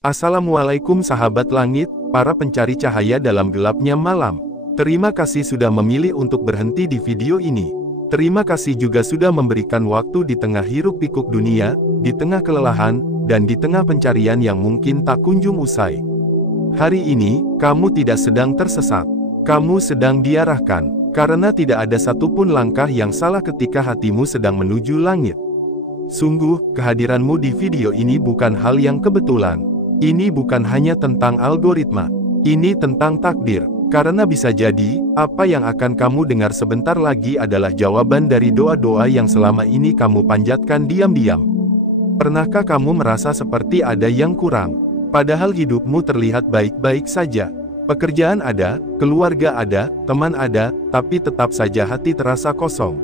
Assalamualaikum sahabat langit, para pencari cahaya dalam gelapnya malam. Terima kasih sudah memilih untuk berhenti di video ini. Terima kasih juga sudah memberikan waktu di tengah hiruk-pikuk dunia, di tengah kelelahan, dan di tengah pencarian yang mungkin tak kunjung usai. Hari ini, kamu tidak sedang tersesat. Kamu sedang diarahkan, karena tidak ada satupun langkah yang salah ketika hatimu sedang menuju langit. Sungguh, kehadiranmu di video ini bukan hal yang kebetulan. Ini bukan hanya tentang algoritma. Ini tentang takdir. Karena bisa jadi, apa yang akan kamu dengar sebentar lagi adalah jawaban dari doa-doa yang selama ini kamu panjatkan diam-diam. Pernahkah kamu merasa seperti ada yang kurang? Padahal hidupmu terlihat baik-baik saja. Pekerjaan ada, keluarga ada, teman ada, tapi tetap saja hati terasa kosong.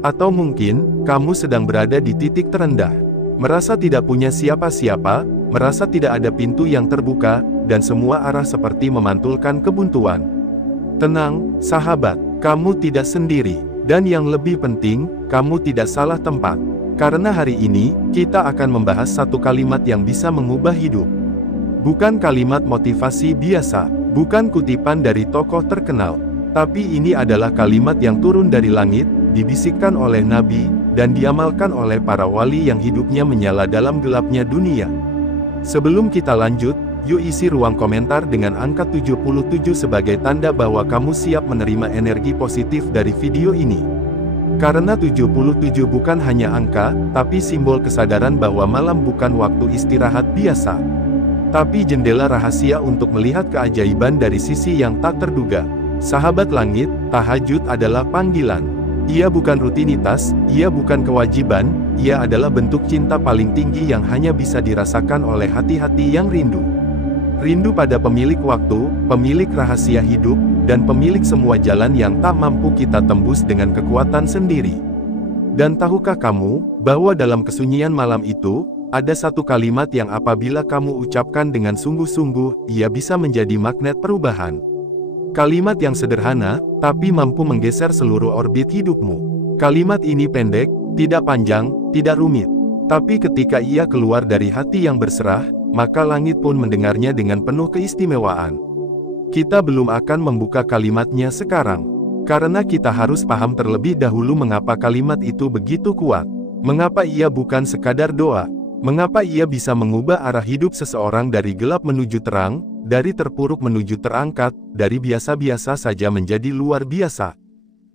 Atau mungkin, kamu sedang berada di titik terendah. Merasa tidak punya siapa-siapa, merasa tidak ada pintu yang terbuka, dan semua arah seperti memantulkan kebuntuan. Tenang, sahabat, kamu tidak sendiri. Dan yang lebih penting, kamu tidak salah tempat. Karena hari ini, kita akan membahas satu kalimat yang bisa mengubah hidup. Bukan kalimat motivasi biasa, bukan kutipan dari tokoh terkenal, tapi ini adalah kalimat yang turun dari langit, dibisikkan oleh Nabi, dan diamalkan oleh para wali yang hidupnya menyala dalam gelapnya dunia. Sebelum kita lanjut, yuk isi ruang komentar dengan angka 77 sebagai tanda bahwa kamu siap menerima energi positif dari video ini. Karena 77 bukan hanya angka, tapi simbol kesadaran bahwa malam bukan waktu istirahat biasa. Tapi jendela rahasia untuk melihat keajaiban dari sisi yang tak terduga. Sahabat langit, tahajud adalah panggilan. Ia bukan rutinitas, ia bukan kewajiban, ia adalah bentuk cinta paling tinggi yang hanya bisa dirasakan oleh hati-hati yang rindu. Rindu pada pemilik waktu, pemilik rahasia hidup, dan pemilik semua jalan yang tak mampu kita tembus dengan kekuatan sendiri. Dan tahukah kamu, bahwa dalam kesunyian malam itu, ada satu kalimat yang apabila kamu ucapkan dengan sungguh-sungguh, ia bisa menjadi magnet perubahan. Kalimat yang sederhana, tapi mampu menggeser seluruh orbit hidupmu. Kalimat ini pendek, tidak panjang, tidak rumit. Tapi ketika ia keluar dari hati yang berserah, maka langit pun mendengarnya dengan penuh keistimewaan. Kita belum akan membuka kalimatnya sekarang. Karena kita harus paham terlebih dahulu mengapa kalimat itu begitu kuat. Mengapa ia bukan sekadar doa. Mengapa ia bisa mengubah arah hidup seseorang dari gelap menuju terang, dari terpuruk menuju terangkat, dari biasa-biasa saja menjadi luar biasa.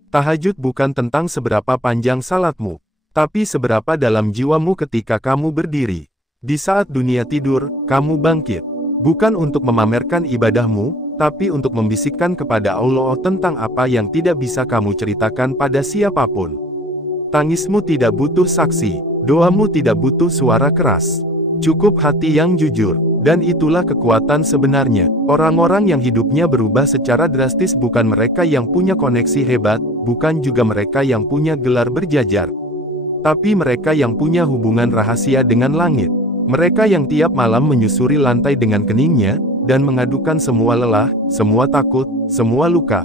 Tahajud bukan tentang seberapa panjang salatmu, tapi seberapa dalam jiwamu ketika kamu berdiri. Di saat dunia tidur, kamu bangkit. Bukan untuk memamerkan ibadahmu, tapi untuk membisikkan kepada Allah tentang apa yang tidak bisa kamu ceritakan pada siapapun. Tangismu tidak butuh saksi, doamu tidak butuh suara keras. Cukup hati yang jujur. Dan itulah kekuatan sebenarnya. Orang-orang yang hidupnya berubah secara drastis bukan mereka yang punya koneksi hebat, bukan juga mereka yang punya gelar berjajar. Tapi mereka yang punya hubungan rahasia dengan langit. Mereka yang tiap malam menyusuri lantai dengan keningnya, dan mengadukan semua lelah, semua takut, semua luka.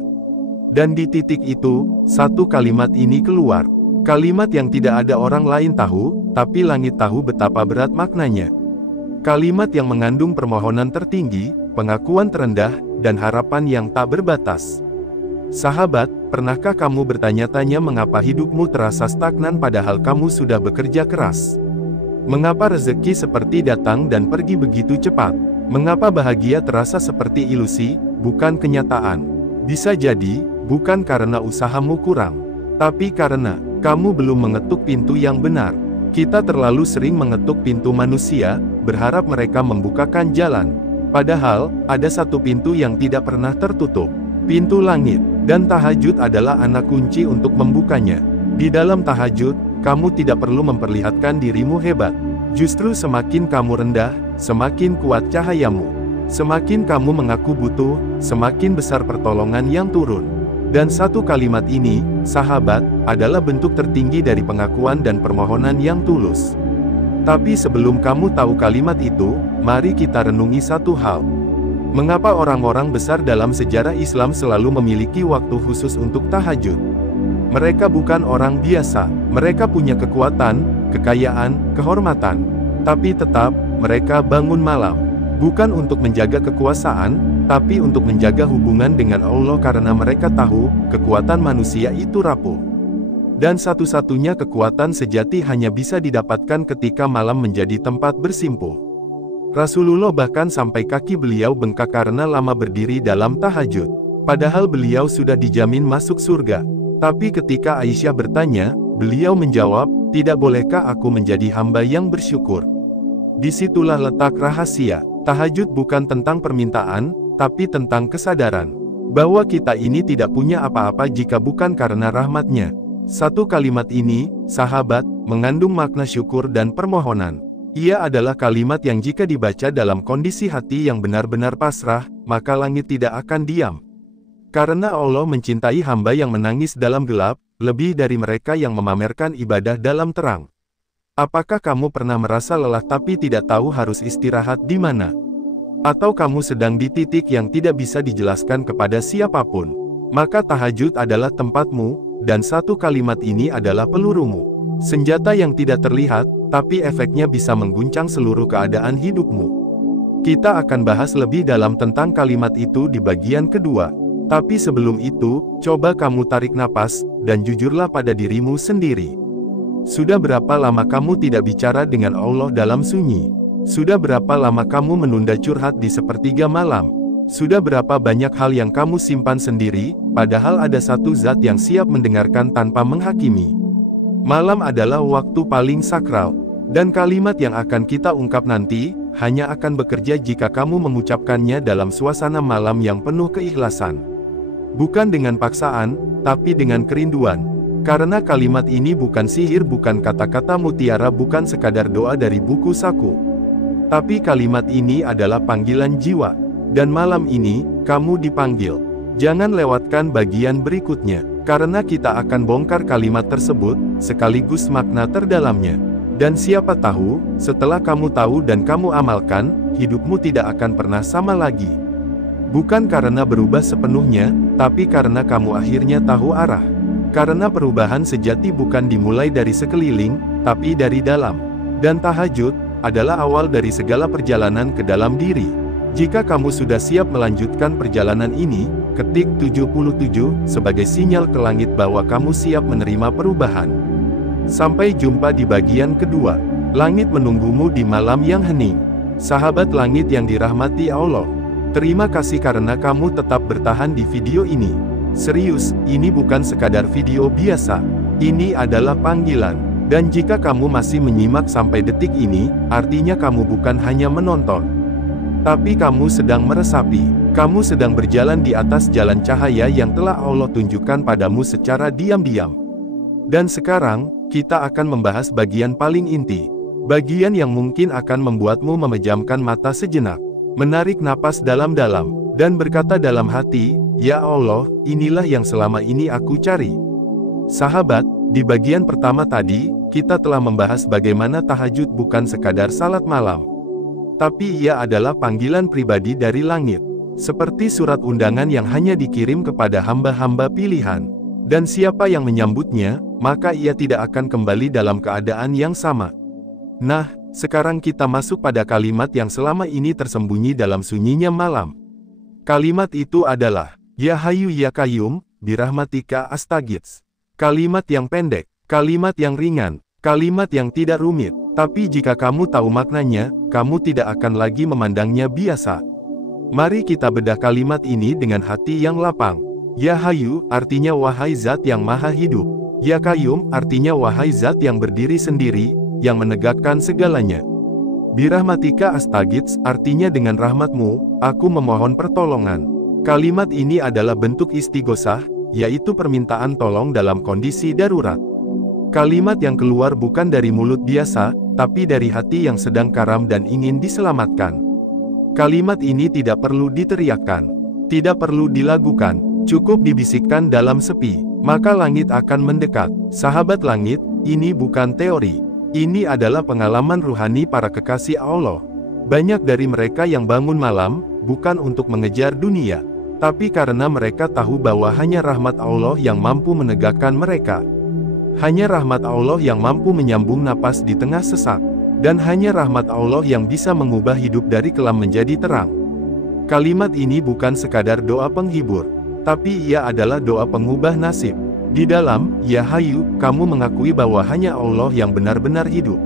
Dan di titik itu, satu kalimat ini keluar. Kalimat yang tidak ada orang lain tahu, tapi langit tahu betapa berat maknanya. Kalimat yang mengandung permohonan tertinggi, pengakuan terendah, dan harapan yang tak berbatas. Sahabat, pernahkah kamu bertanya-tanya mengapa hidupmu terasa stagnan padahal kamu sudah bekerja keras? Mengapa rezeki seperti datang dan pergi begitu cepat? Mengapa bahagia terasa seperti ilusi, bukan kenyataan? Bisa jadi, bukan karena usahamu kurang, tapi karena kamu belum mengetuk pintu yang benar. Kita terlalu sering mengetuk pintu manusia, berharap mereka membukakan jalan. Padahal, ada satu pintu yang tidak pernah tertutup. Pintu langit. Dan tahajud adalah anak kunci untuk membukanya. Di dalam tahajud, kamu tidak perlu memperlihatkan dirimu hebat. Justru semakin kamu rendah, semakin kuat cahayamu. Semakin kamu mengaku butuh, semakin besar pertolongan yang turun. Dan satu kalimat ini, sahabat, adalah bentuk tertinggi dari pengakuan dan permohonan yang tulus. Tapi sebelum kamu tahu kalimat itu, mari kita renungi satu hal. Mengapa orang-orang besar dalam sejarah Islam selalu memiliki waktu khusus untuk tahajud? Mereka bukan orang biasa, mereka punya kekuatan, kekayaan, kehormatan. Tapi tetap, mereka bangun malam. Bukan untuk menjaga kekuasaan, tapi untuk menjaga hubungan dengan Allah karena mereka tahu, kekuatan manusia itu rapuh. Dan satu-satunya kekuatan sejati hanya bisa didapatkan ketika malam menjadi tempat bersimpuh. Rasulullah bahkan sampai kaki beliau bengkak karena lama berdiri dalam tahajud. Padahal beliau sudah dijamin masuk surga. Tapi ketika Aisyah bertanya, beliau menjawab, "Tidak bolehkah aku menjadi hamba yang bersyukur?" Disitulah letak rahasia. Tahajud bukan tentang permintaan, tapi tentang kesadaran bahwa kita ini tidak punya apa-apa jika bukan karena rahmat-Nya. Satu kalimat ini, sahabat, mengandung makna syukur dan permohonan. Ia adalah kalimat yang jika dibaca dalam kondisi hati yang benar-benar pasrah, maka langit tidak akan diam. Karena Allah mencintai hamba yang menangis dalam gelap, lebih dari mereka yang memamerkan ibadah dalam terang. Apakah kamu pernah merasa lelah tapi tidak tahu harus istirahat di mana? Atau kamu sedang di titik yang tidak bisa dijelaskan kepada siapapun? Maka tahajud adalah tempatmu, dan satu kalimat ini adalah pelurumu. Senjata yang tidak terlihat, tapi efeknya bisa mengguncang seluruh keadaan hidupmu. Kita akan bahas lebih dalam tentang kalimat itu di bagian kedua. Tapi sebelum itu, coba kamu tarik napas, dan jujurlah pada dirimu sendiri. Sudah berapa lama kamu tidak bicara dengan Allah dalam sunyi? Sudah berapa lama kamu menunda curhat di sepertiga malam? Sudah berapa banyak hal yang kamu simpan sendiri, padahal ada satu zat yang siap mendengarkan tanpa menghakimi? Malam adalah waktu paling sakral, dan kalimat yang akan kita ungkap nanti, hanya akan bekerja jika kamu mengucapkannya dalam suasana malam yang penuh keikhlasan. Bukan dengan paksaan, tapi dengan kerinduan. Karena kalimat ini bukan sihir, bukan kata-kata mutiara, bukan sekadar doa dari buku saku. Tapi kalimat ini adalah panggilan jiwa. Dan malam ini, kamu dipanggil. Jangan lewatkan bagian berikutnya, karena kita akan bongkar kalimat tersebut, sekaligus makna terdalamnya. Dan siapa tahu, setelah kamu tahu dan kamu amalkan, hidupmu tidak akan pernah sama lagi. Bukan karena berubah sepenuhnya, tapi karena kamu akhirnya tahu arah. Karena perubahan sejati bukan dimulai dari sekeliling, tapi dari dalam. Dan tahajud adalah awal dari segala perjalanan ke dalam diri. Jika kamu sudah siap melanjutkan perjalanan ini, ketik 77 sebagai sinyal ke langit bahwa kamu siap menerima perubahan. Sampai jumpa di bagian kedua. Langit menunggumu di malam yang hening. Sahabat langit yang dirahmati Allah, terima kasih karena kamu tetap bertahan di video ini. Serius, ini bukan sekadar video biasa. Ini adalah panggilan. Dan jika kamu masih menyimak sampai detik ini, artinya kamu bukan hanya menonton. Tapi kamu sedang meresapi. Kamu sedang berjalan di atas jalan cahaya yang telah Allah tunjukkan padamu secara diam-diam. Dan sekarang, kita akan membahas bagian paling inti. Bagian yang mungkin akan membuatmu memejamkan mata sejenak. Menarik napas dalam-dalam, dan berkata dalam hati, "Ya Allah, inilah yang selama ini aku cari." Sahabat, di bagian pertama tadi, kita telah membahas bagaimana tahajud bukan sekadar salat malam. Tapi ia adalah panggilan pribadi dari langit. Seperti surat undangan yang hanya dikirim kepada hamba-hamba pilihan. Dan siapa yang menyambutnya, maka ia tidak akan kembali dalam keadaan yang sama. Nah, sekarang kita masuk pada kalimat yang selama ini tersembunyi dalam sunyinya malam. Kalimat itu adalah, "Ya Hayyu Ya Qayyum, birahmatika astaghits." Kalimat yang pendek, kalimat yang ringan, kalimat yang tidak rumit. Tapi jika kamu tahu maknanya, kamu tidak akan lagi memandangnya biasa. Mari kita bedah kalimat ini dengan hati yang lapang. Ya Hayyu artinya wahai zat yang maha hidup. Ya Qayyum artinya wahai zat yang berdiri sendiri, yang menegakkan segalanya. Birahmatika astaghits artinya dengan rahmatmu, aku memohon pertolongan. Kalimat ini adalah bentuk istighosah, yaitu permintaan tolong dalam kondisi darurat. Kalimat yang keluar bukan dari mulut biasa, tapi dari hati yang sedang karam dan ingin diselamatkan. Kalimat ini tidak perlu diteriakkan, tidak perlu dilagukan, cukup dibisikkan dalam sepi, maka langit akan mendekat. Sahabat langit, ini bukan teori. Ini adalah pengalaman ruhani para kekasih Allah. Banyak dari mereka yang bangun malam, bukan untuk mengejar dunia, tapi karena mereka tahu bahwa hanya rahmat Allah yang mampu menegakkan mereka. Hanya rahmat Allah yang mampu menyambung napas di tengah sesak. Dan hanya rahmat Allah yang bisa mengubah hidup dari kelam menjadi terang. Kalimat ini bukan sekadar doa penghibur, tapi ia adalah doa pengubah nasib. Di dalam, Ya Hayyu, kamu mengakui bahwa hanya Allah yang benar-benar hidup.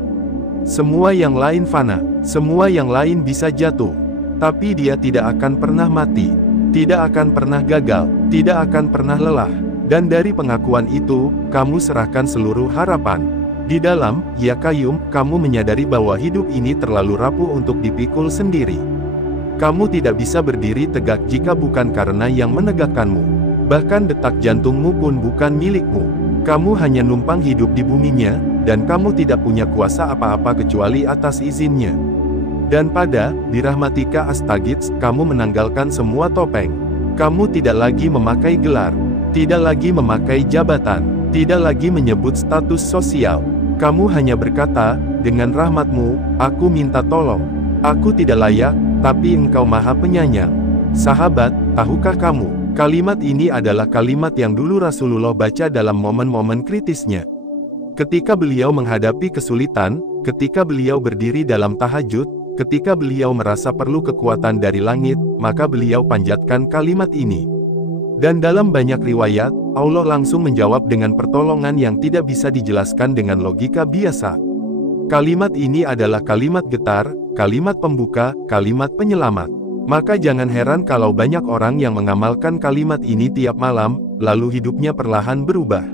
Semua yang lain fana, semua yang lain bisa jatuh. Tapi dia tidak akan pernah mati, tidak akan pernah gagal, tidak akan pernah lelah. Dan dari pengakuan itu, kamu serahkan seluruh harapan. Di dalam, Ya Qayyum, kamu menyadari bahwa hidup ini terlalu rapuh untuk dipikul sendiri. Kamu tidak bisa berdiri tegak jika bukan karena yang menegakkanmu. Bahkan detak jantungmu pun bukan milikmu. Kamu hanya numpang hidup di buminya, dan kamu tidak punya kuasa apa-apa kecuali atas izinnya. Dan pada Birahmatika Astagits, kamu menanggalkan semua topeng. Kamu tidak lagi memakai gelar, tidak lagi memakai jabatan, tidak lagi menyebut status sosial. Kamu hanya berkata, dengan rahmatmu, aku minta tolong. Aku tidak layak, tapi engkau maha penyayang. Sahabat, tahukah kamu, kalimat ini adalah kalimat yang dulu Rasulullah baca dalam momen-momen kritisnya. Ketika beliau menghadapi kesulitan, ketika beliau berdiri dalam tahajud, ketika beliau merasa perlu kekuatan dari langit, maka beliau panjatkan kalimat ini. Dan dalam banyak riwayat, Allah langsung menjawab dengan pertolongan yang tidak bisa dijelaskan dengan logika biasa. Kalimat ini adalah kalimat getar, kalimat pembuka, kalimat penyelamat. Maka jangan heran kalau banyak orang yang mengamalkan kalimat ini tiap malam, lalu hidupnya perlahan berubah.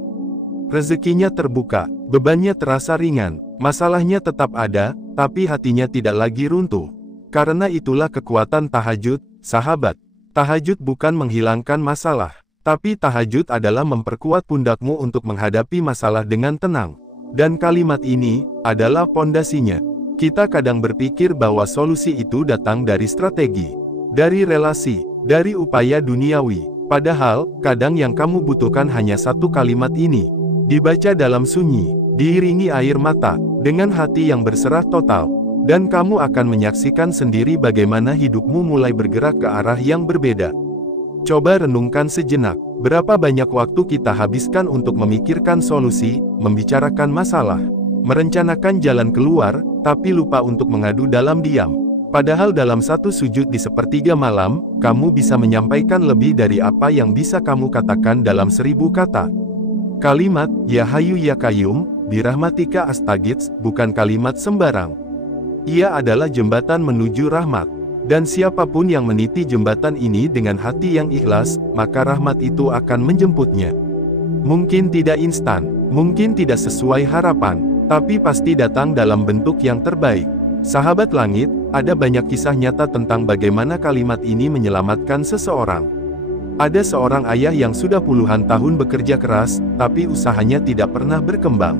Rezekinya terbuka, bebannya terasa ringan, masalahnya tetap ada, tapi hatinya tidak lagi runtuh. Karena itulah kekuatan tahajud, sahabat. Tahajud bukan menghilangkan masalah, tapi tahajud adalah memperkuat pundakmu untuk menghadapi masalah dengan tenang. Dan kalimat ini adalah pondasinya. Kita kadang berpikir bahwa solusi itu datang dari strategi, dari relasi, dari upaya duniawi. Padahal, kadang yang kamu butuhkan hanya satu kalimat ini. Dibaca dalam sunyi, diiringi air mata, dengan hati yang berserah total. Dan kamu akan menyaksikan sendiri bagaimana hidupmu mulai bergerak ke arah yang berbeda. Coba renungkan sejenak, berapa banyak waktu kita habiskan untuk memikirkan solusi, membicarakan masalah, merencanakan jalan keluar, tapi lupa untuk mengadu dalam diam. Padahal dalam satu sujud di sepertiga malam, kamu bisa menyampaikan lebih dari apa yang bisa kamu katakan dalam 1000 kata. Kalimat, Ya Hayyu Ya Qayyum, Birahmatika Astagits, bukan kalimat sembarang. Ia adalah jembatan menuju rahmat. Dan siapapun yang meniti jembatan ini dengan hati yang ikhlas, maka rahmat itu akan menjemputnya. Mungkin tidak instan, mungkin tidak sesuai harapan, tapi pasti datang dalam bentuk yang terbaik. Sahabat langit, ada banyak kisah nyata tentang bagaimana kalimat ini menyelamatkan seseorang. Ada seorang ayah yang sudah puluhan tahun bekerja keras, tapi usahanya tidak pernah berkembang.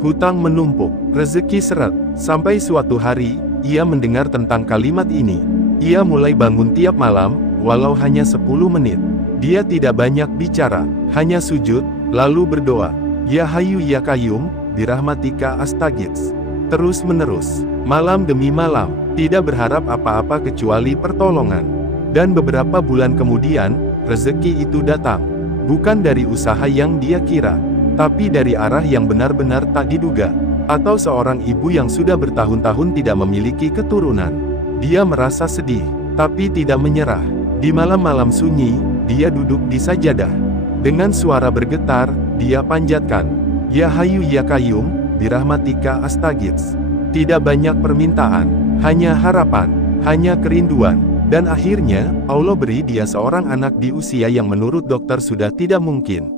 Hutang menumpuk, rezeki seret, sampai suatu hari, ia mendengar tentang kalimat ini. Ia mulai bangun tiap malam, walau hanya 10 menit. Dia tidak banyak bicara, hanya sujud, lalu berdoa, Ya Hayyu Ya Qayyum, Birahmatika Astagits. Terus menerus, malam demi malam, tidak berharap apa-apa kecuali pertolongan. Dan beberapa bulan kemudian, rezeki itu datang. Bukan dari usaha yang dia kira, tapi dari arah yang benar-benar tak diduga. Atau seorang ibu yang sudah bertahun-tahun tidak memiliki keturunan. Dia merasa sedih, tapi tidak menyerah. Di malam-malam sunyi, dia duduk di sajadah. Dengan suara bergetar, dia panjatkan, Ya Hayyu Ya Qayyum, Birahmatika Astagits. Tidak banyak permintaan, hanya harapan, hanya kerinduan. Dan akhirnya, Allah beri dia seorang anak di usia yang menurut dokter sudah tidak mungkin.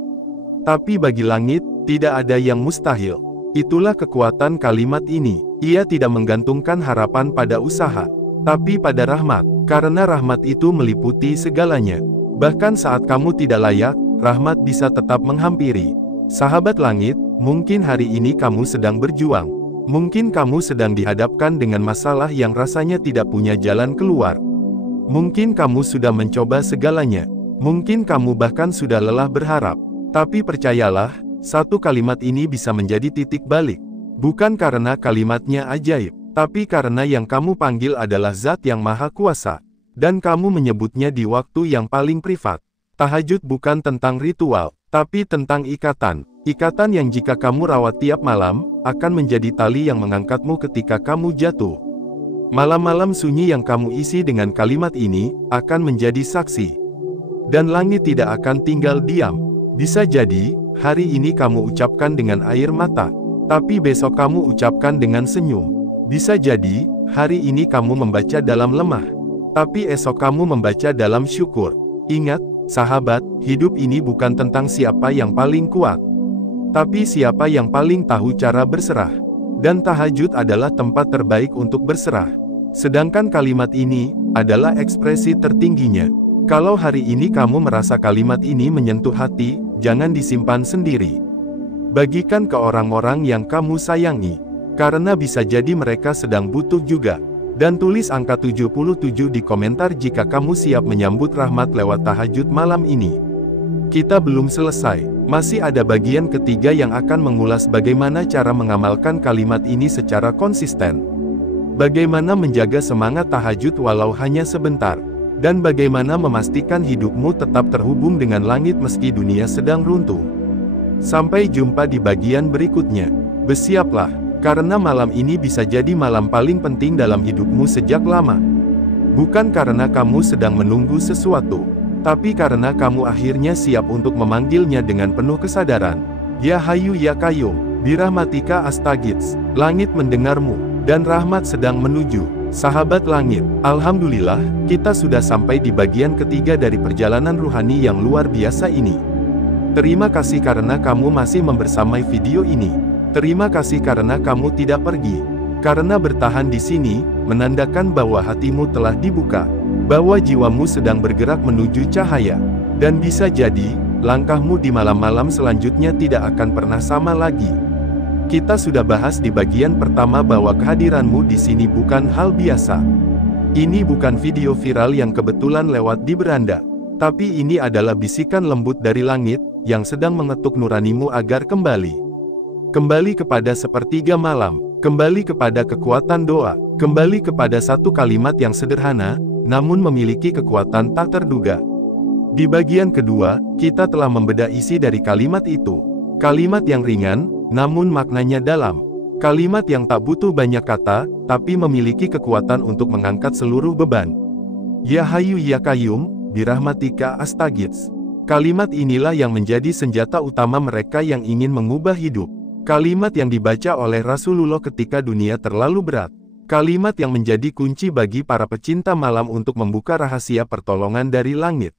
Tapi bagi langit, tidak ada yang mustahil. Itulah kekuatan kalimat ini. Ia tidak menggantungkan harapan pada usaha, tapi pada rahmat. Karena rahmat itu meliputi segalanya. Bahkan saat kamu tidak layak, rahmat bisa tetap menghampiri. Sahabat langit, mungkin hari ini kamu sedang berjuang. Mungkin kamu sedang dihadapkan dengan masalah yang rasanya tidak punya jalan keluar. Mungkin kamu sudah mencoba segalanya. Mungkin kamu bahkan sudah lelah berharap. Tapi percayalah, satu kalimat ini bisa menjadi titik balik. Bukan karena kalimatnya ajaib, tapi karena yang kamu panggil adalah Zat yang Maha Kuasa. Dan kamu menyebutnya di waktu yang paling privat. Tahajud bukan tentang ritual, Tapi tentang ikatan. Ikatan yang jika kamu rawat tiap malam, akan menjadi tali yang mengangkatmu ketika kamu jatuh. Malam-malam sunyi yang kamu isi dengan kalimat ini, akan menjadi saksi. Dan langit tidak akan tinggal diam. Bisa jadi, hari ini kamu ucapkan dengan air mata, tapi besok kamu ucapkan dengan senyum. Bisa jadi, hari ini kamu membaca dalam lemah, tapi esok kamu membaca dalam syukur. Ingat, sahabat, hidup ini bukan tentang siapa yang paling kuat, tapi siapa yang paling tahu cara berserah. Dan tahajud adalah tempat terbaik untuk berserah. Sedangkan kalimat ini adalah ekspresi tertingginya. Kalau hari ini kamu merasa kalimat ini menyentuh hati, jangan disimpan sendiri. Bagikan ke orang-orang yang kamu sayangi, karena bisa jadi mereka sedang butuh juga. Dan tulis angka 77 di komentar jika kamu siap menyambut rahmat lewat tahajud malam ini. Kita belum selesai, masih ada bagian ketiga yang akan mengulas bagaimana cara mengamalkan kalimat ini secara konsisten. Bagaimana menjaga semangat tahajud walau hanya sebentar, dan bagaimana memastikan hidupmu tetap terhubung dengan langit meski dunia sedang runtuh. Sampai jumpa di bagian berikutnya. Bersiaplah, karena malam ini bisa jadi malam paling penting dalam hidupmu sejak lama. Bukan karena kamu sedang menunggu sesuatu, tapi karena kamu akhirnya siap untuk memanggilnya dengan penuh kesadaran. Ya Hayu Ya Qayyum, birahmatika astaghits. Langit mendengarmu, dan rahmat sedang menuju. Sahabat langit, alhamdulillah, kita sudah sampai di bagian ketiga dari perjalanan ruhani yang luar biasa ini. Terima kasih karena kamu masih membersamai video ini. Terima kasih karena kamu tidak pergi. Karena bertahan di sini, menandakan bahwa hatimu telah dibuka, bahwa jiwamu sedang bergerak menuju cahaya. Dan bisa jadi, langkahmu di malam-malam selanjutnya tidak akan pernah sama lagi. Kita sudah bahas di bagian pertama bahwa kehadiranmu di sini bukan hal biasa. Ini bukan video viral yang kebetulan lewat di beranda, tapi ini adalah bisikan lembut dari langit, yang sedang mengetuk nuranimu agar kembali kepada sepertiga malam, kembali kepada kekuatan doa, kembali kepada satu kalimat yang sederhana, namun memiliki kekuatan tak terduga. Di bagian kedua, kita telah membedah isi dari kalimat itu. Kalimat yang ringan, namun maknanya dalam. Kalimat yang tak butuh banyak kata, tapi memiliki kekuatan untuk mengangkat seluruh beban. Ya Hayu Ya Qayyum, birahmatika astaghits. Kalimat inilah yang menjadi senjata utama mereka yang ingin mengubah hidup. Kalimat yang dibaca oleh Rasulullah ketika dunia terlalu berat. Kalimat yang menjadi kunci bagi para pecinta malam untuk membuka rahasia pertolongan dari langit.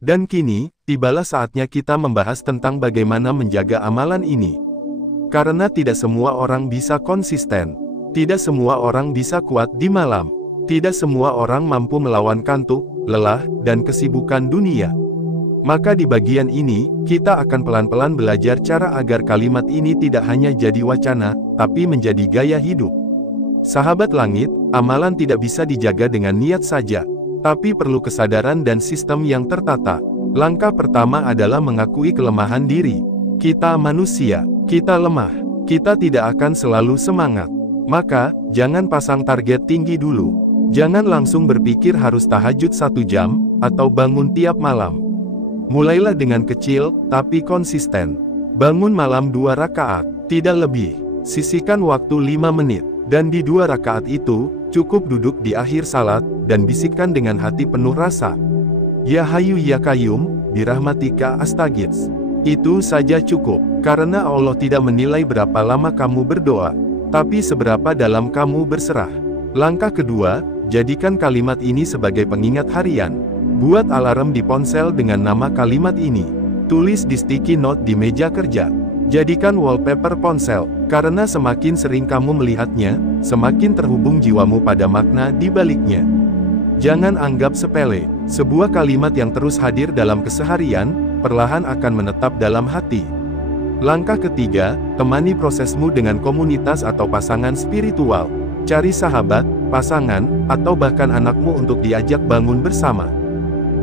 Dan kini, tibalah saatnya kita membahas tentang bagaimana menjaga amalan ini. Karena tidak semua orang bisa konsisten. Tidak semua orang bisa kuat di malam. Tidak semua orang mampu melawan kantuk, lelah, dan kesibukan dunia. Maka di bagian ini, kita akan pelan-pelan belajar cara agar kalimat ini tidak hanya jadi wacana, tapi menjadi gaya hidup. Sahabat langit, amalan tidak bisa dijaga dengan niat saja, tapi perlu kesadaran dan sistem yang tertata. Langkah pertama adalah mengakui kelemahan diri. Kita manusia, kita lemah, kita tidak akan selalu semangat. Maka, jangan pasang target tinggi dulu. Jangan langsung berpikir harus tahajud 1 jam, atau bangun tiap malam. Mulailah dengan kecil, tapi konsisten. Bangun malam 2 rakaat, tidak lebih. Sisihkan waktu 5 menit, dan di 2 rakaat itu, cukup duduk di akhir salat, dan bisikkan dengan hati penuh rasa. Ya Hayu Ya Qayyum, birahmatika astaghits. Itu saja cukup, karena Allah tidak menilai berapa lama kamu berdoa, tapi seberapa dalam kamu berserah. Langkah kedua, jadikan kalimat ini sebagai pengingat harian. Buat alarm di ponsel dengan nama kalimat ini. Tulis di sticky note di meja kerja. Jadikan wallpaper ponsel, karena semakin sering kamu melihatnya, semakin terhubung jiwamu pada makna di baliknya. Jangan anggap sepele. Sebuah kalimat yang terus hadir dalam keseharian, perlahan akan menetap dalam hati. Langkah ketiga, temani prosesmu dengan komunitas atau pasangan spiritual. Cari sahabat, pasangan, atau bahkan anakmu untuk diajak bangun bersama.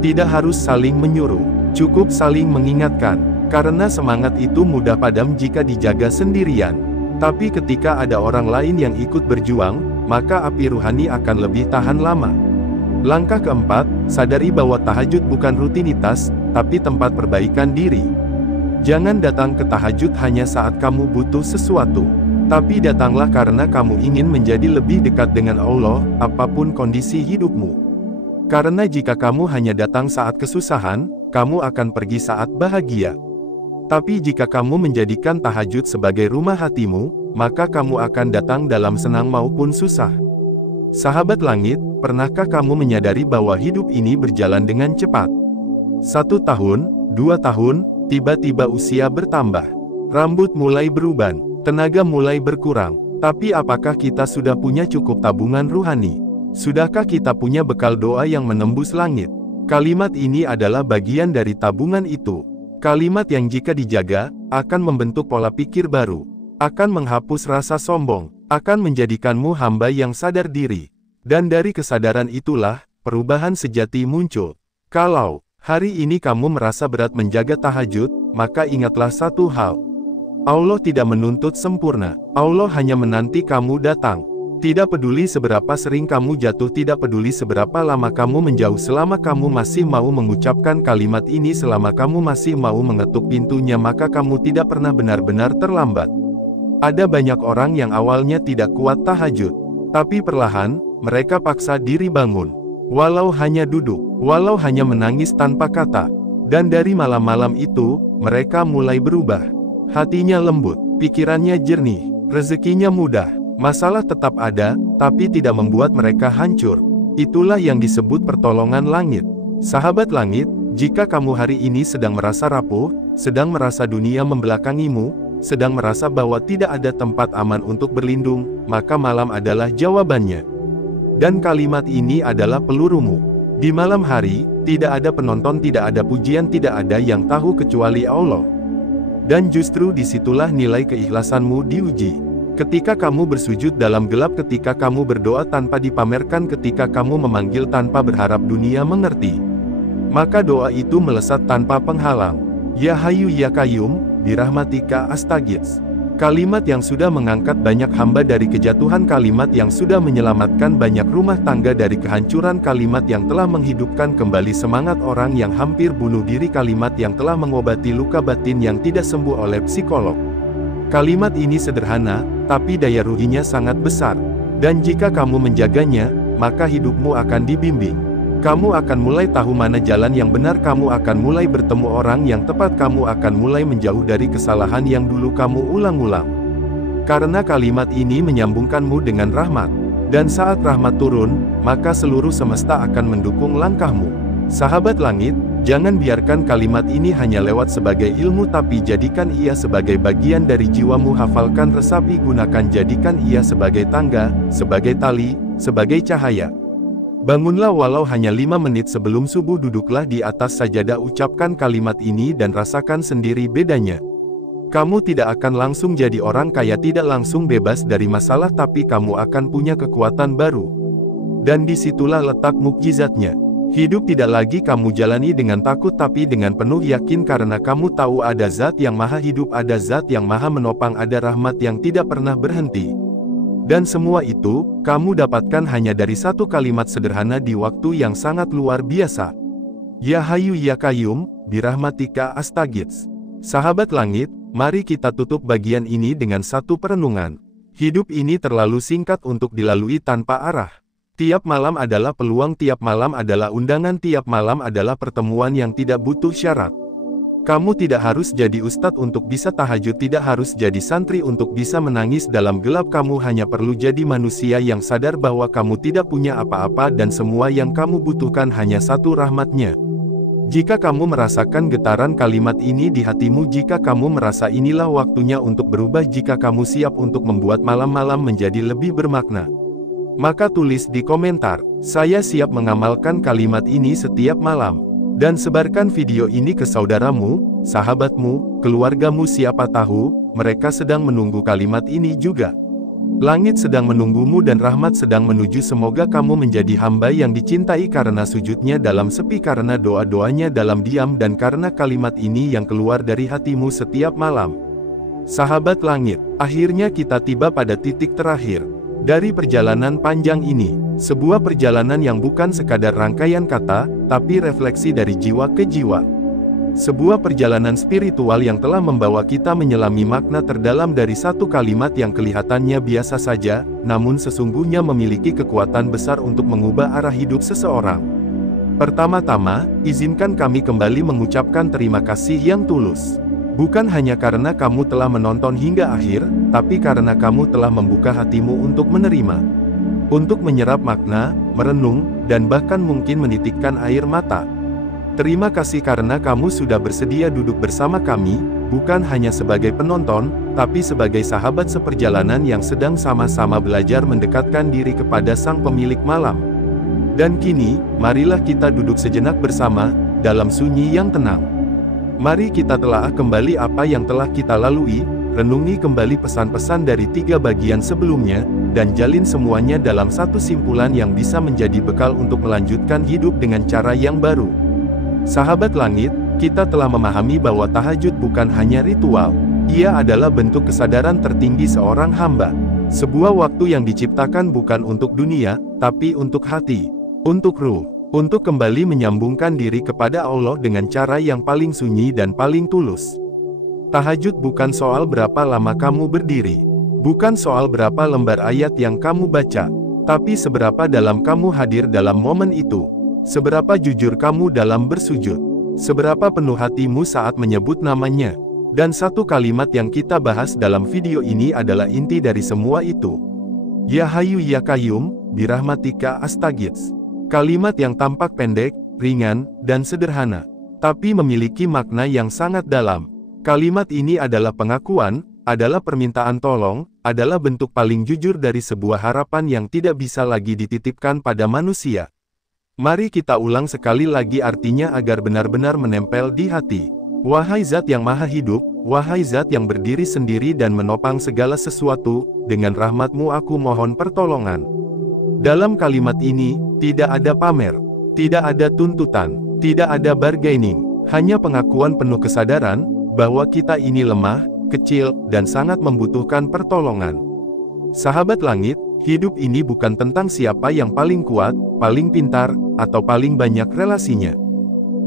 Tidak harus saling menyuruh, cukup saling mengingatkan, karena semangat itu mudah padam jika dijaga sendirian. Tapi ketika ada orang lain yang ikut berjuang, maka api ruhani akan lebih tahan lama. Langkah keempat, sadari bahwa tahajud bukan rutinitas, tapi tempat perbaikan diri. Jangan datang ke tahajud hanya saat kamu butuh sesuatu. Tapi datanglah karena kamu ingin menjadi lebih dekat dengan Allah, apapun kondisi hidupmu. Karena jika kamu hanya datang saat kesusahan, kamu akan pergi saat bahagia. Tapi jika kamu menjadikan tahajud sebagai rumah hatimu, maka kamu akan datang dalam senang maupun susah. Sahabat langit, pernahkah kamu menyadari bahwa hidup ini berjalan dengan cepat? 1 tahun, 2 tahun, tiba-tiba usia bertambah. Rambut mulai beruban, tenaga mulai berkurang. Tapi apakah kita sudah punya cukup tabungan ruhani? Sudahkah kita punya bekal doa yang menembus langit? Kalimat ini adalah bagian dari tabungan itu. Kalimat yang jika dijaga, akan membentuk pola pikir baru. Akan menghapus rasa sombong. Akan menjadikanmu hamba yang sadar diri. Dan dari kesadaran itulah, perubahan sejati muncul. Kalau hari ini kamu merasa berat menjaga tahajud, maka ingatlah satu hal. Allah tidak menuntut sempurna. Allah hanya menanti kamu datang. Tidak peduli seberapa sering kamu jatuh, tidak peduli seberapa lama kamu menjauh, selama kamu masih mau mengucapkan kalimat ini, selama kamu masih mau mengetuk pintunya, maka kamu tidak pernah benar-benar terlambat. Ada banyak orang yang awalnya tidak kuat tahajud, tapi perlahan, mereka paksa diri bangun. Walau hanya duduk, walau hanya menangis tanpa kata. Dan dari malam-malam itu, mereka mulai berubah. Hatinya lembut, pikirannya jernih, rezekinya mudah. Masalah tetap ada, tapi tidak membuat mereka hancur. Itulah yang disebut pertolongan langit. Sahabat langit, jika kamu hari ini sedang merasa rapuh, sedang merasa dunia membelakangimu, sedang merasa bahwa tidak ada tempat aman untuk berlindung, maka malam adalah jawabannya. Dan kalimat ini adalah pelurumu. Di malam hari, tidak ada penonton, tidak ada pujian, tidak ada yang tahu kecuali Allah. Dan justru disitulah nilai keikhlasanmu diuji. Ketika kamu bersujud dalam gelap, ketika kamu berdoa tanpa dipamerkan, ketika kamu memanggil tanpa berharap dunia mengerti, maka doa itu melesat tanpa penghalang. Ya Hayyu Ya Qayyum, birahmatika astaghits. Kalimat yang sudah mengangkat banyak hamba dari kejatuhan, kalimat yang sudah menyelamatkan banyak rumah tangga dari kehancuran, kalimat yang telah menghidupkan kembali semangat orang yang hampir bunuh diri, kalimat yang telah mengobati luka batin yang tidak sembuh oleh psikolog. Kalimat ini sederhana, tapi daya ruhinya sangat besar. Dan jika kamu menjaganya, maka hidupmu akan dibimbing. Kamu akan mulai tahu mana jalan yang benar, kamu akan mulai bertemu orang yang tepat, kamu akan mulai menjauh dari kesalahan yang dulu kamu ulang-ulang. Karena kalimat ini menyambungkanmu dengan rahmat. Dan saat rahmat turun, maka seluruh semesta akan mendukung langkahmu. Sahabat langit, jangan biarkan kalimat ini hanya lewat sebagai ilmu, tapi jadikan ia sebagai bagian dari jiwamu. Hafalkan, resapi, gunakan, jadikan ia sebagai tangga, sebagai tali, sebagai cahaya. Bangunlah walau hanya 5 menit sebelum subuh, duduklah di atas sajadah, ucapkan kalimat ini dan rasakan sendiri bedanya. Kamu tidak akan langsung jadi orang kaya, tidak langsung bebas dari masalah, tapi kamu akan punya kekuatan baru. Dan disitulah letak mukjizatnya. Hidup tidak lagi kamu jalani dengan takut, tapi dengan penuh yakin, karena kamu tahu ada zat yang maha hidup, ada zat yang maha menopang, ada rahmat yang tidak pernah berhenti. Dan semua itu, kamu dapatkan hanya dari satu kalimat sederhana di waktu yang sangat luar biasa. Ya Hayyu Ya Qayyum, birahmatika astaghits. Sahabat langit, mari kita tutup bagian ini dengan satu perenungan. Hidup ini terlalu singkat untuk dilalui tanpa arah. Tiap malam adalah peluang, tiap malam adalah undangan, tiap malam adalah pertemuan yang tidak butuh syarat. Kamu tidak harus jadi ustadz untuk bisa tahajud, tidak harus jadi santri untuk bisa menangis dalam gelap. Kamu hanya perlu jadi manusia yang sadar bahwa kamu tidak punya apa-apa dan semua yang kamu butuhkan hanya satu, rahmatnya. Jika kamu merasakan getaran kalimat ini di hatimu, jika kamu merasa inilah waktunya untuk berubah, jika kamu siap untuk membuat malam-malam menjadi lebih bermakna, maka tulis di komentar, saya siap mengamalkan kalimat ini setiap malam. Dan sebarkan video ini ke saudaramu, sahabatmu, keluargamu, siapa tahu, mereka sedang menunggu kalimat ini juga. Langit sedang menunggumu dan rahmat sedang menuju. Semoga kamu menjadi hamba yang dicintai karena sujudnya dalam sepi, karena doa-doanya dalam diam, dan karena kalimat ini yang keluar dari hatimu setiap malam. Sahabat langit, akhirnya kita tiba pada titik terakhir dari perjalanan panjang ini. Sebuah perjalanan yang bukan sekadar rangkaian kata, tapi refleksi dari jiwa ke jiwa. Sebuah perjalanan spiritual yang telah membawa kita menyelami makna terdalam dari satu kalimat yang kelihatannya biasa saja, namun sesungguhnya memiliki kekuatan besar untuk mengubah arah hidup seseorang. Pertama-tama, izinkan kami kembali mengucapkan terima kasih yang tulus. Bukan hanya karena kamu telah menonton hingga akhir, tapi karena kamu telah membuka hatimu untuk menerima. Untuk menyerap makna, merenung, dan bahkan mungkin menitikkan air mata. Terima kasih karena kamu sudah bersedia duduk bersama kami, bukan hanya sebagai penonton, tapi sebagai sahabat seperjalanan yang sedang sama-sama belajar mendekatkan diri kepada Sang Pemilik Malam. Dan kini, marilah kita duduk sejenak bersama, dalam sunyi yang tenang. Mari kita telaah kembali apa yang telah kita lalui, renungi kembali pesan-pesan dari 3 bagian sebelumnya, dan jalin semuanya dalam satu simpulan yang bisa menjadi bekal untuk melanjutkan hidup dengan cara yang baru. Sahabat langit, kita telah memahami bahwa tahajud bukan hanya ritual. Ia adalah bentuk kesadaran tertinggi seorang hamba. Sebuah waktu yang diciptakan bukan untuk dunia, tapi untuk hati, untuk ruh, untuk kembali menyambungkan diri kepada Allah dengan cara yang paling sunyi dan paling tulus. Tahajud bukan soal berapa lama kamu berdiri, bukan soal berapa lembar ayat yang kamu baca, tapi seberapa dalam kamu hadir dalam momen itu. Seberapa jujur kamu dalam bersujud, seberapa penuh hatimu saat menyebut namanya. Dan satu kalimat yang kita bahas dalam video ini adalah inti dari semua itu. Ya Hayyu Ya Qayyum, birahmatika astaghits. Kalimat yang tampak pendek, ringan, dan sederhana, tapi memiliki makna yang sangat dalam. Kalimat ini adalah pengakuan, adalah permintaan tolong, adalah bentuk paling jujur dari sebuah harapan yang tidak bisa lagi dititipkan pada manusia. Mari kita ulang sekali lagi artinya agar benar-benar menempel di hati. Wahai Zat yang Maha Hidup, wahai Zat yang berdiri sendiri dan menopang segala sesuatu, dengan rahmat-Mu aku mohon pertolongan. Dalam kalimat ini, tidak ada pamer, tidak ada tuntutan, tidak ada bargaining, hanya pengakuan penuh kesadaran, bahwa kita ini lemah, kecil, dan sangat membutuhkan pertolongan. Sahabat langit, hidup ini bukan tentang siapa yang paling kuat, paling pintar, atau paling banyak relasinya.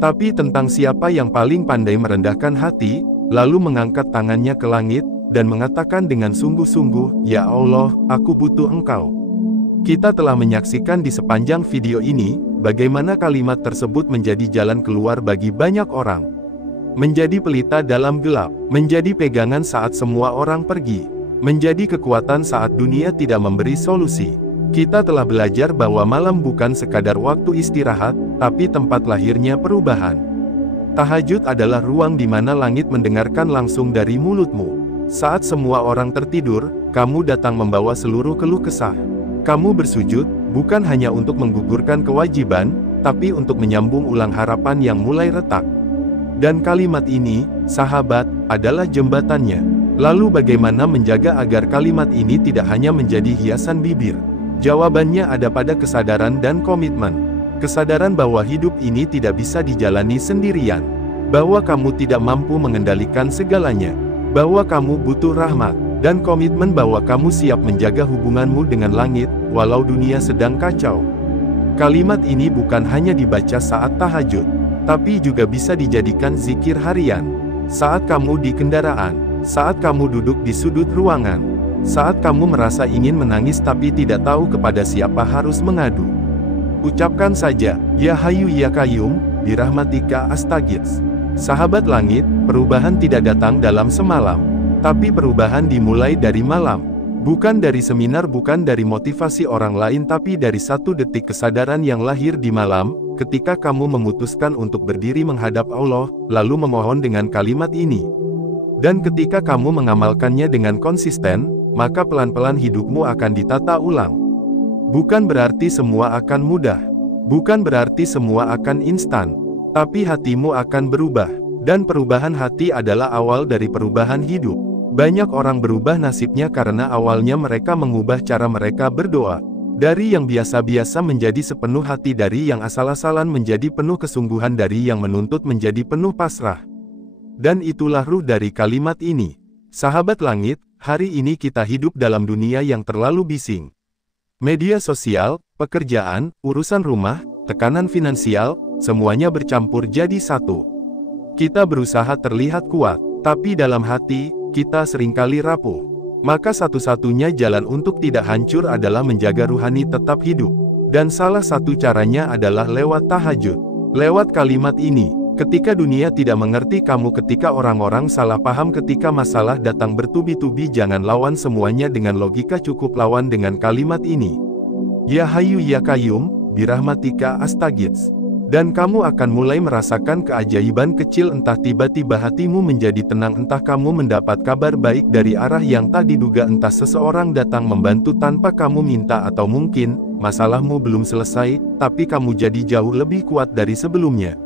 Tapi tentang siapa yang paling pandai merendahkan hati, lalu mengangkat tangannya ke langit, dan mengatakan dengan sungguh-sungguh, Ya Allah, aku butuh Engkau. Kita telah menyaksikan di sepanjang video ini, bagaimana kalimat tersebut menjadi jalan keluar bagi banyak orang. Menjadi pelita dalam gelap, menjadi pegangan saat semua orang pergi, menjadi kekuatan saat dunia tidak memberi solusi. Kita telah belajar bahwa malam bukan sekadar waktu istirahat, tapi tempat lahirnya perubahan. Tahajud adalah ruang di mana langit mendengarkan langsung dari mulutmu. Saat semua orang tertidur, kamu datang membawa seluruh keluh kesah. Kamu bersujud, bukan hanya untuk menggugurkan kewajiban, tapi untuk menyambung ulang harapan yang mulai retak. Dan kalimat ini, sahabat, adalah jembatannya. Lalu bagaimana menjaga agar kalimat ini tidak hanya menjadi hiasan bibir? Jawabannya ada pada kesadaran dan komitmen. Kesadaran bahwa hidup ini tidak bisa dijalani sendirian. Bahwa kamu tidak mampu mengendalikan segalanya. Bahwa kamu butuh rahmat. Dan komitmen bahwa kamu siap menjaga hubunganmu dengan langit, walau dunia sedang kacau. Kalimat ini bukan hanya dibaca saat tahajud, tapi juga bisa dijadikan zikir harian. Saat kamu di kendaraan, saat kamu duduk di sudut ruangan, saat kamu merasa ingin menangis tapi tidak tahu kepada siapa harus mengadu. Ucapkan saja, Ya Hayyu Ya Qayyum, birahmatika astaghits. Sahabat langit, perubahan tidak datang dalam semalam. Tapi perubahan dimulai dari malam. Bukan dari seminar, bukan dari motivasi orang lain, tapi dari satu detik kesadaran yang lahir di malam, ketika kamu memutuskan untuk berdiri menghadap Allah, lalu memohon dengan kalimat ini. Dan ketika kamu mengamalkannya dengan konsisten, maka pelan-pelan hidupmu akan ditata ulang. Bukan berarti semua akan mudah. Bukan berarti semua akan instan. Tapi hatimu akan berubah. Dan perubahan hati adalah awal dari perubahan hidup. Banyak orang berubah nasibnya karena awalnya mereka mengubah cara mereka berdoa. Dari yang biasa-biasa menjadi sepenuh hati, dari yang asal-asalan menjadi penuh kesungguhan, dari yang menuntut menjadi penuh pasrah. Dan itulah ruh dari kalimat ini. Sahabat langit, hari ini kita hidup dalam dunia yang terlalu bising. Media sosial, pekerjaan, urusan rumah, tekanan finansial, semuanya bercampur jadi satu. Kita berusaha terlihat kuat, tapi dalam hati, kita seringkali rapuh. Maka satu-satunya jalan untuk tidak hancur adalah menjaga ruhani tetap hidup. Dan salah satu caranya adalah lewat tahajud. Lewat kalimat ini, ketika dunia tidak mengerti kamu, ketika orang-orang salah paham, ketika masalah datang bertubi-tubi, jangan lawan semuanya dengan logika, cukup lawan dengan kalimat ini. Ya Hayyu Ya Qayyum, birahmatika astaghits. Dan kamu akan mulai merasakan keajaiban kecil, entah tiba-tiba hatimu menjadi tenang, entah kamu mendapat kabar baik dari arah yang tak diduga, entah seseorang datang membantu tanpa kamu minta, atau mungkin, masalahmu belum selesai, tapi kamu jadi jauh lebih kuat dari sebelumnya.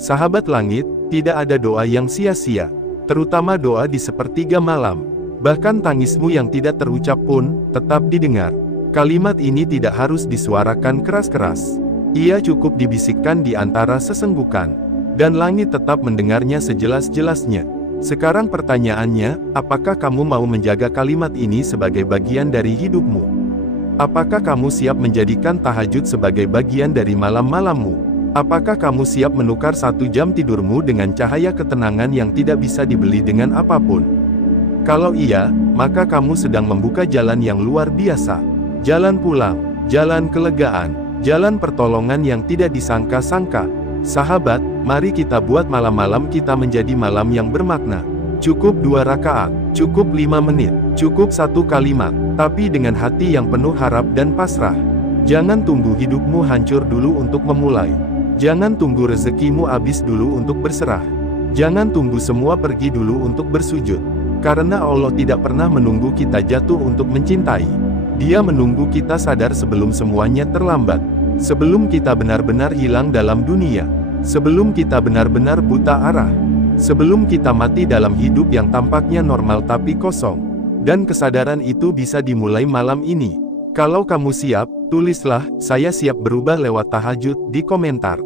Sahabat langit, tidak ada doa yang sia-sia, terutama doa di sepertiga malam. Bahkan tangismu yang tidak terucap pun, tetap didengar. Kalimat ini tidak harus disuarakan keras-keras. Ia cukup dibisikkan di antara sesenggukan, dan langit tetap mendengarnya sejelas-jelasnya. Sekarang pertanyaannya, apakah kamu mau menjaga kalimat ini sebagai bagian dari hidupmu? Apakah kamu siap menjadikan tahajud sebagai bagian dari malam-malammu? Apakah kamu siap menukar 1 jam tidurmu dengan cahaya ketenangan yang tidak bisa dibeli dengan apapun? Kalau iya, maka kamu sedang membuka jalan yang luar biasa. Jalan pulang, jalan kelegaan, jalan pertolongan yang tidak disangka-sangka. Sahabat, mari kita buat malam-malam kita menjadi malam yang bermakna. Cukup 2 rakaat, cukup 5 menit, cukup 1 kalimat, tapi dengan hati yang penuh harap dan pasrah. Jangan tunggu hidupmu hancur dulu untuk memulai. Jangan tunggu rezekimu habis dulu untuk berserah. Jangan tunggu semua pergi dulu untuk bersujud. Karena Allah tidak pernah menunggu kita jatuh untuk mencintai. Dia menunggu kita sadar sebelum semuanya terlambat. Sebelum kita benar-benar hilang dalam dunia. Sebelum kita benar-benar buta arah. Sebelum kita mati dalam hidup yang tampaknya normal tapi kosong. Dan kesadaran itu bisa dimulai malam ini. Kalau kamu siap, tulislah, "Saya siap berubah" lewat tahajud di komentar.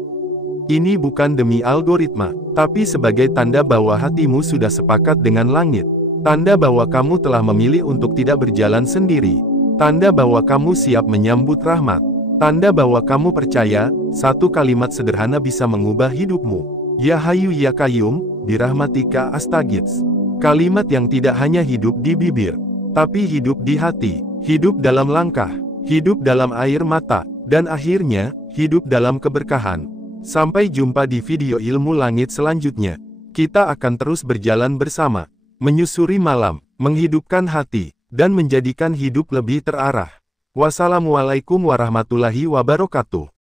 Ini bukan demi algoritma, tapi sebagai tanda bahwa hatimu sudah sepakat dengan langit. Tanda bahwa kamu telah memilih untuk tidak berjalan sendiri. Tanda bahwa kamu siap menyambut rahmat. Tanda bahwa kamu percaya, 1 kalimat sederhana bisa mengubah hidupmu. Ya Hayyu Ya Qayyum, birahmatika astaghits. Kalimat yang tidak hanya hidup di bibir, tapi hidup di hati, hidup dalam langkah, hidup dalam air mata, dan akhirnya, hidup dalam keberkahan. Sampai jumpa di video ilmu langit selanjutnya. Kita akan terus berjalan bersama, menyusuri malam, menghidupkan hati, dan menjadikan hidup lebih terarah. Wassalamualaikum warahmatullahi wabarakatuh.